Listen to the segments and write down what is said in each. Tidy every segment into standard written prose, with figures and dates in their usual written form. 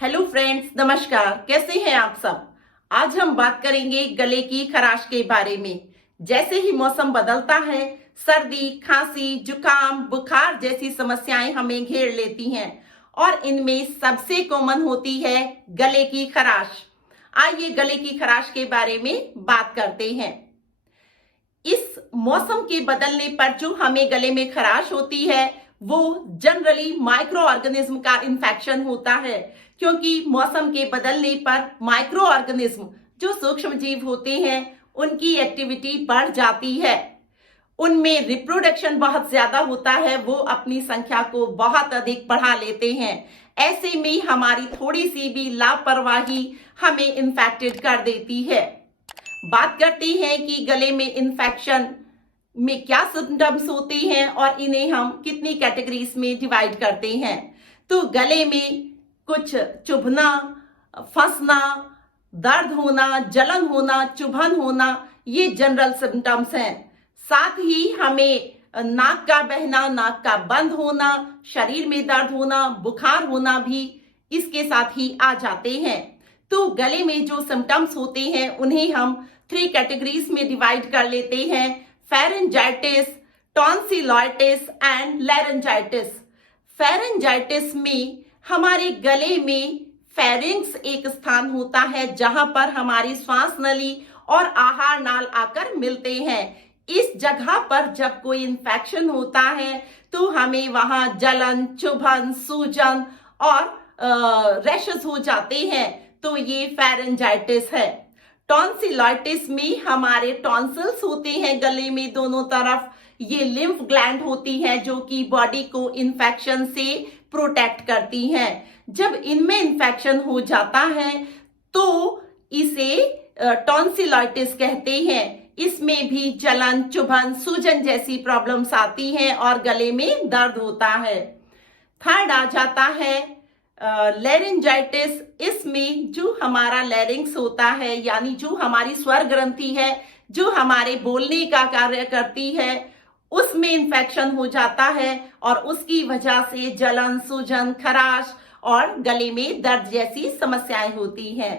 Hello friends, नमस्कार। कैसे हैं आप सब। आज हम बात करेंगे गले की खराश के बारे में। जैसे ही मौसम बदलता है, सर्दी, खांसी, जुकाम, बुखार जैसी समस्याएं हमें घेर लेती हैं और इनमें सबसे कॉमन होती है गले की खराश। आइए गले की खराश के बारे में बात करते हैं। इस मौसम के बदलने पर जो हमें गले में खराश होती है वो जनरली माइक्रो ऑर्गेनिज्म का इन्फेक्शन होता है, क्योंकि मौसम के बदलने पर माइक्रो ऑर्गेनिज्म जो सूक्ष्म जीव होते हैं उनकी एक्टिविटी बढ़ जाती है। उनमें रिप्रोडक्शन बहुत ज्यादा होता है, वो अपनी संख्या को बहुत अधिक बढ़ा लेते हैं। ऐसे में हमारी थोड़ी सी भी लापरवाही हमें इन्फेक्टेड कर देती है। बात करते हैं कि गले में इन्फेक्शन में क्या सिम्टम्स होते हैं और इन्हें हम कितनी कैटेगरीज में डिवाइड करते हैं। तो गले में कुछ चुभना, फंसना, दर्द होना, जलन होना, चुभन होना, ये जनरल सिम्टम्स हैं। साथ ही हमें नाक का बहना, नाक का बंद होना, शरीर में दर्द होना, बुखार होना भी इसके साथ ही आ जाते हैं। तो गले में जो सिम्टम्स होते हैं उन्हें हम 3 कैटेगरीज में डिवाइड कर लेते हैं: फेरेंजाइटिस, टॉन्सिलाइटिस एंड लैरेंजाइटिस। फेरेंजाइटिस में हमारे गले में फेरिंग्स एक स्थान होता है जहां पर हमारी श्वास नली और आहार नाल आकर मिलते हैं। इस जगह पर जब कोई इन्फेक्शन होता है तो हमें वहां जलन, चुभन, सूजन और रैशेस हो जाते हैं, तो ये फेरेंजाइटिस है। टॉन्सिलाइटिस में हमारे टॉन्सिल्स होते हैं गले में दोनों तरफ। ये लिम्फ ग्लैंड होती है जो कि बॉडी को इन्फेक्शन से प्रोटेक्ट करती हैं। जब इनमें इन्फेक्शन हो जाता है तो इसे टॉन्सिलाइटिस कहते हैं। इसमें भी जलन, चुभन, सूजन जैसी प्रॉब्लम्स आती हैं और गले में दर्द होता है। थर्ड आ जाता है लेरिंजाइटिस। इसमें जो हमारा लैरिंग्स होता है, यानी जो हमारी स्वर ग्रंथि है जो हमारे बोलने का कार्य करती है, उसमें इन्फेक्शन हो जाता है और उसकी वजह से जलन, सूजन, खराश और गले में दर्द जैसी समस्याएं होती हैं।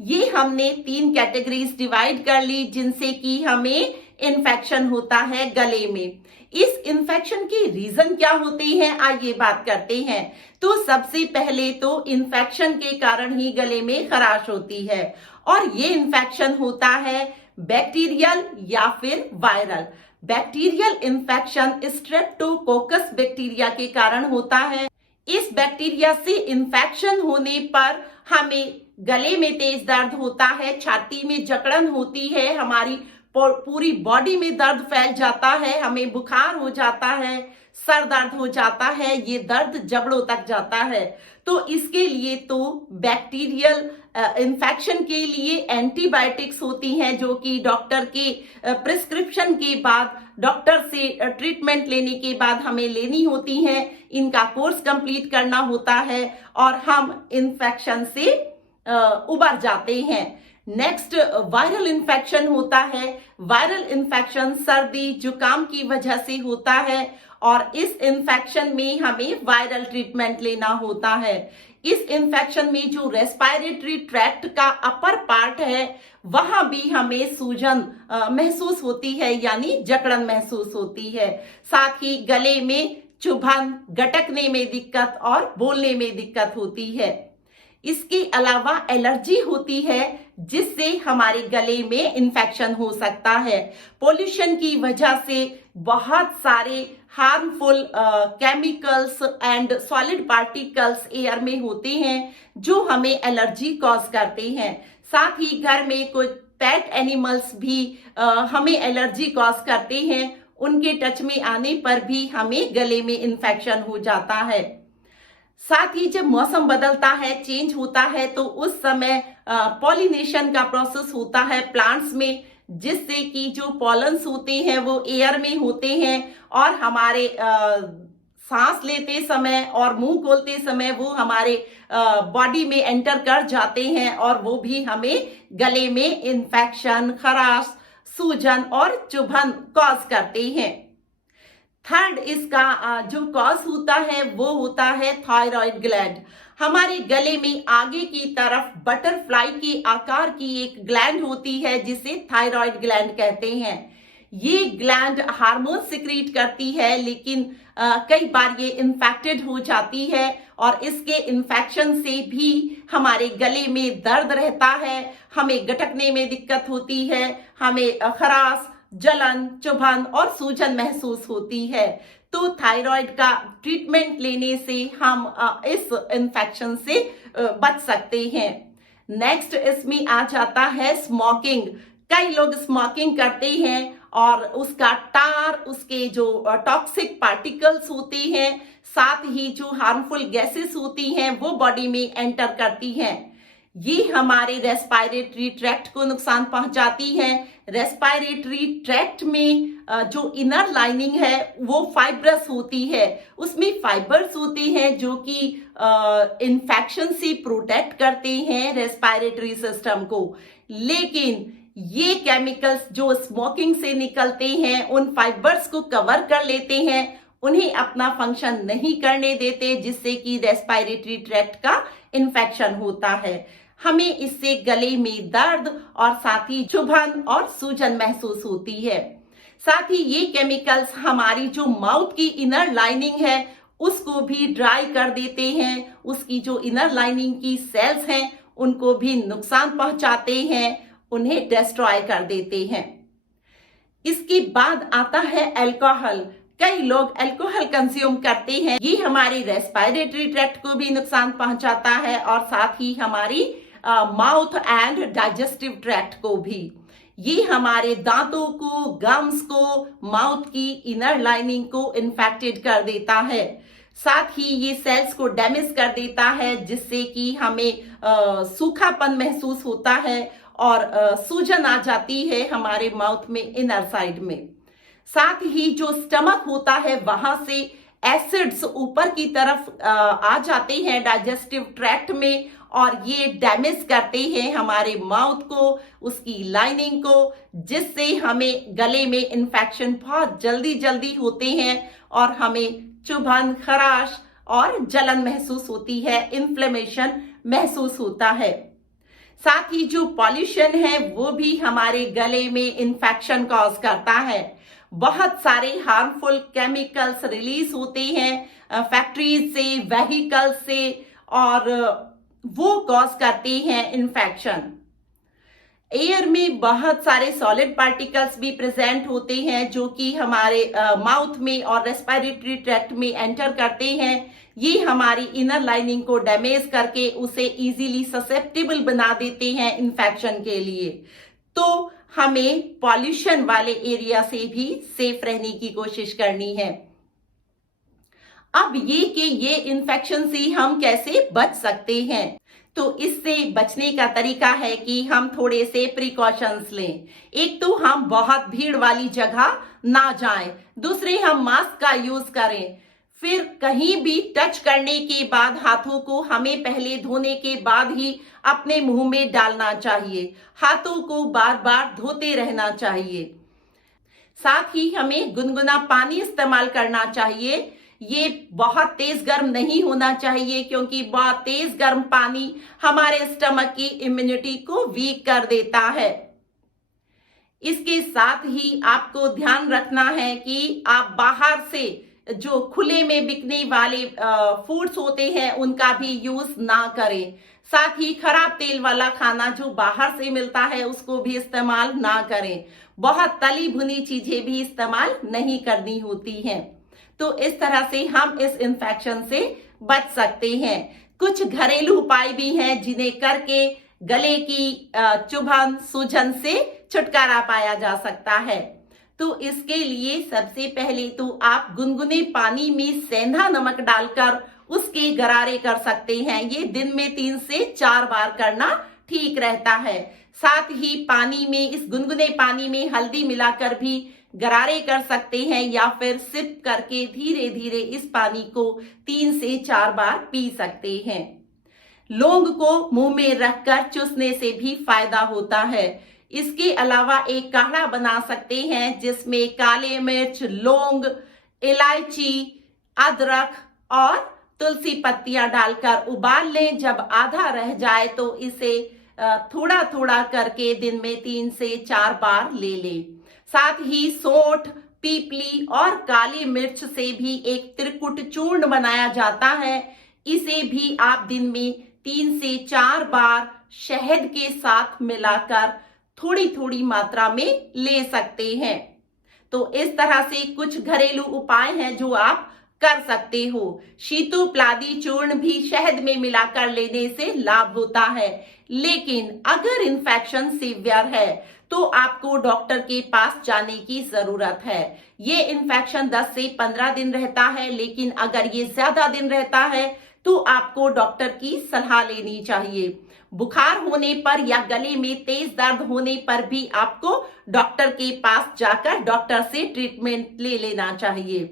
ये हमने 3 कैटेगरीज डिवाइड कर ली जिनसे कि हमें इन्फेक्शन होता है गले में। इस इन्फेक्शन के रीजन क्या होते हैं, आइए बात करते हैं। तो सबसे पहले तो इन्फेक्शन के कारण ही गले में खराश होती है और ये इन्फेक्शन होता है बैक्टीरियल या फिर viral. Bacterial infection Streptococcus bacteria के कारण होता है। इस बैक्टीरिया से इन्फेक्शन होने पर हमें गले में तेज दर्द होता है, छाती में जकड़न होती है, हमारी पूरी बॉडी में दर्द फैल जाता है, हमें बुखार हो जाता है, सर दर्द हो जाता है, ये दर्द जबड़ों तक जाता है। तो इसके लिए तो बैक्टीरियल इन्फेक्शन के लिए एंटीबायोटिक्स होती हैं जो कि डॉक्टर के प्रिस्क्रिप्शन के बाद, डॉक्टर से ट्रीटमेंट लेने के बाद हमें लेनी होती हैं। इनका कोर्स कंप्लीट करना होता है और हम इन्फेक्शन से उबर जाते हैं। नेक्स्ट वायरल इन्फेक्शन होता है। वायरल इन्फेक्शन सर्दी, जुकाम की वजह से होता है और इस इन्फेक्शन में हमें वायरल ट्रीटमेंट लेना होता है। इस इन्फेक्शन में जो रेस्पिरेटरी ट्रैक्ट का अपर पार्ट है वहां भी हमें सूजन महसूस होती है, यानी जकड़न महसूस होती है। साथ ही गले में चुभन, गटकने में दिक्कत और बोलने में दिक्कत होती है। इसके अलावा एलर्जी होती है जिससे हमारे गले में इन्फेक्शन हो सकता है। पोल्यूशन की वजह से बहुत सारे harmful chemicals and solid particles air में होते हैं जो हमें एलर्जी कॉज करते हैं। साथ ही घर में कुछ पेट एनिमल्स भी हमें एलर्जी कॉज करते हैं, उनके टच में आने पर भी हमें गले में इन्फेक्शन हो जाता है। साथ ही जब मौसम बदलता है, चेंज होता है, तो उस समय पॉलिनेशन का प्रोसेस होता है प्लांट्स में, जिससे कि जो पॉलन्स होते हैं वो एयर में होते हैं और हमारे सांस लेते समय और मुंह खोलते समय वो हमारे बॉडी में एंटर कर जाते हैं और वो भी हमें गले में इन्फेक्शन, खराश, सूजन और चुभन कॉज करते हैं। थर्ड इसका जो कॉज होता है वो होता है थायराइड ग्लैंड। हमारे गले में आगे की तरफ बटरफ्लाई के आकार की एक ग्लैंड होती है जिसे थायराइड ग्लैंड कहते हैं। ये ग्लैंड हार्मोन सिक्रीट करती है, लेकिन कई बार ये इन्फेक्टेड हो जाती है और इसके इन्फेक्शन से भी हमारे गले में दर्द रहता है, हमें गटकने में दिक्कत होती है, हमें खराश, जलन, चुभन और सूजन महसूस होती है। तो थायराइड का ट्रीटमेंट लेने से हम इस इन्फेक्शन से बच सकते हैं। नेक्स्ट इसमें आ जाता है स्मोकिंग। कई लोग स्मोकिंग करते हैं और उसका टार, उसके जो टॉक्सिक पार्टिकल्स होते हैं, साथ ही जो हार्मफुल गैसेस होती हैं वो बॉडी में एंटर करती हैं। ये हमारे रेस्पिरेटरी ट्रैक्ट को नुकसान पहुंचाती है। रेस्पिरेटरी ट्रैक्ट में जो इनर लाइनिंग है वो फाइब्रस होती है, उसमें फाइबर्स होते हैं जो कि इन्फेक्शन से प्रोटेक्ट करते हैं रेस्पिरेटरी सिस्टम को। लेकिन ये केमिकल्स जो स्मोकिंग से निकलते हैं उन फाइबर्स को कवर कर लेते हैं, उन्हें अपना फंक्शन नहीं करने देते, जिससे कि रेस्पिरेटरी ट्रैक्ट का इन्फेक्शन होता है। हमें इससे गले में दर्द और साथ ही चुभन और सूजन महसूस होती है। साथ ही ये केमिकल्स हमारी जो माउथ की इनर लाइनिंग है उसको भी ड्राई कर देते हैं, उसकी जो इनर लाइनिंग की सेल्स हैं उनको भी नुकसान पहुंचाते हैं, उन्हें डिस्ट्रॉय कर देते हैं। इसके बाद आता है अल्कोहल। कई लोग अल्कोहल कंज्यूम करते हैं, ये हमारी रेस्पिरेटरी ट्रैक्ट को भी नुकसान पहुंचाता है और साथ ही हमारी माउथ एंड डाइजेस्टिव ट्रैक्ट को भी। ये हमारे दांतों को, गम्स को, माउथ की इनर लाइनिंग को इन्फेक्टेड कर देता है। साथ ही ये सेल्स को डैमेज कर देता है, जिससे कि हमें सूखापन महसूस होता है और सूजन आ जाती है हमारे माउथ में इनर साइड में। साथ ही जो स्टमक होता है वहां से एसिड्स ऊपर की तरफ आ जाते हैं डाइजेस्टिव ट्रैक्ट में और ये डैमेज करते हैं हमारे माउथ को, उसकी लाइनिंग को, जिससे हमें गले में इन्फेक्शन बहुत जल्दी जल्दी होते हैं और हमें चुभन, खराश और जलन महसूस होती है, इन्फ्लेमेशन महसूस होता है। साथ ही जो पॉल्यूशन है वो भी हमारे गले में इन्फेक्शन कॉज करता है। बहुत सारे हार्मफुल केमिकल्स रिलीज होते हैं फैक्ट्रीज से, व्हीकल्स से, और वो कॉज करते हैं इन्फेक्शन। एयर में बहुत सारे सॉलिड पार्टिकल्स भी प्रेजेंट होते हैं जो कि हमारे माउथ में और रेस्पिरेटरी ट्रैक्ट में एंटर करते हैं। ये हमारी इनर लाइनिंग को डैमेज करके उसे इजीली ससेप्टेबल बना देते हैं इन्फेक्शन के लिए। तो हमें पॉल्यूशन वाले एरिया से भी सेफ रहने की कोशिश करनी है। अब ये इन्फेक्शन से हम कैसे बच सकते हैं, तो इससे बचने का तरीका है कि हम थोड़े से प्रिकॉशंस लें। एक तो हम बहुत भीड़ वाली जगह ना जाएं, दूसरे हम मास्क का यूज करें। फिर कहीं भी टच करने के बाद हाथों को हमें पहले धोने के बाद ही अपने मुंह में डालना चाहिए। हाथों को बार बार धोते रहना चाहिए। साथ ही हमें गुनगुना पानी इस्तेमाल करना चाहिए। ये बहुत तेज गर्म नहीं होना चाहिए, क्योंकि बहुत तेज गर्म पानी हमारे स्टमक की इम्यूनिटी को वीक कर देता है। इसके साथ ही आपको ध्यान रखना है कि आप बाहर से जो खुले में बिकने वाले फूड्स होते हैं उनका भी यूज ना करें। साथ ही खराब तेल वाला खाना जो बाहर से मिलता है उसको भी इस्तेमाल ना करें। बहुत तली भुनी चीजें भी इस्तेमाल नहीं करनी होती हैं। तो इस तरह से हम इस इन्फेक्शन से बच सकते हैं। कुछ घरेलू उपाय भी हैं जिन्हें करके गले की चुभन, सूजन से छुटकारा पाया जा सकता है। तो इसके लिए सबसे पहले तो आप गुनगुने पानी में सेंधा नमक डालकर उसके गरारे कर सकते हैं। ये दिन में 3 से 4 बार करना ठीक रहता है। साथ ही पानी में, इस गुनगुने पानी में हल्दी मिलाकर भी गरारे कर सकते हैं, या फिर सिप करके धीरे धीरे इस पानी को 3 से 4 बार पी सकते हैं। लौंग को मुंह में रखकर चूसने से भी फायदा होता है। इसके अलावा एक काढ़ा बना सकते हैं जिसमें काले मिर्च, लौंग, इलायची, अदरक और तुलसी पत्तियां डालकर उबाल लें। जब आधा रह जाए तो इसे थोड़ा थोड़ा करके दिन में 3 से 4 बार ले लें। साथ ही सौंठ, पीपली और काली मिर्च से भी एक त्रिकुट चूर्ण बनाया जाता है। इसे भी आप दिन में 3 से 4 बार शहद के साथ मिलाकर थोड़ी थोड़ी मात्रा में ले सकते हैं। तो इस तरह से कुछ घरेलू उपाय हैं जो आप कर सकते हो। शीतोप्लादी चूर्ण भी शहद में मिलाकर लेने से लाभ होता है, लेकिन अगर इन्फेक्शन सीवियर है तो आपको डॉक्टर के पास जाने की जरूरत है। ये इन्फेक्शन 10 से 15 दिन रहता है, लेकिन अगर ये ज्यादा दिन रहता है तो आपको डॉक्टर की सलाह लेनी चाहिए। बुखार होने पर या गले में तेज दर्द होने पर भी आपको डॉक्टर के पास जाकर डॉक्टर से ट्रीटमेंट ले लेना चाहिए।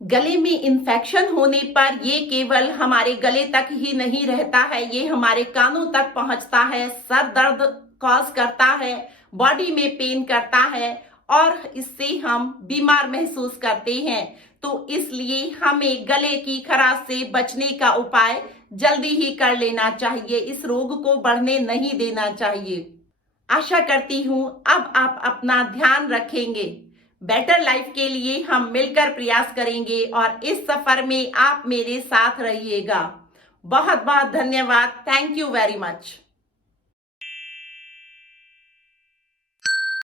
गले में इन्फेक्शन होने पर ये केवल हमारे गले तक ही नहीं रहता है, ये हमारे कानों तक पहुंचता है, सर दर्द कॉज करता है, बॉडी में पेन करता है और इससे हम बीमार महसूस करते हैं। तो इसलिए हमें गले की खराश से बचने का उपाय जल्दी ही कर लेना चाहिए, इस रोग को बढ़ने नहीं देना चाहिए। आशा करती हूं अब आप अपना ध्यान रखेंगे। बेटर लाइफ के लिए हम मिलकर प्रयास करेंगे और इस सफर में आप मेरे साथ रहिएगा। बहुत बहुत धन्यवाद। Thank you very much.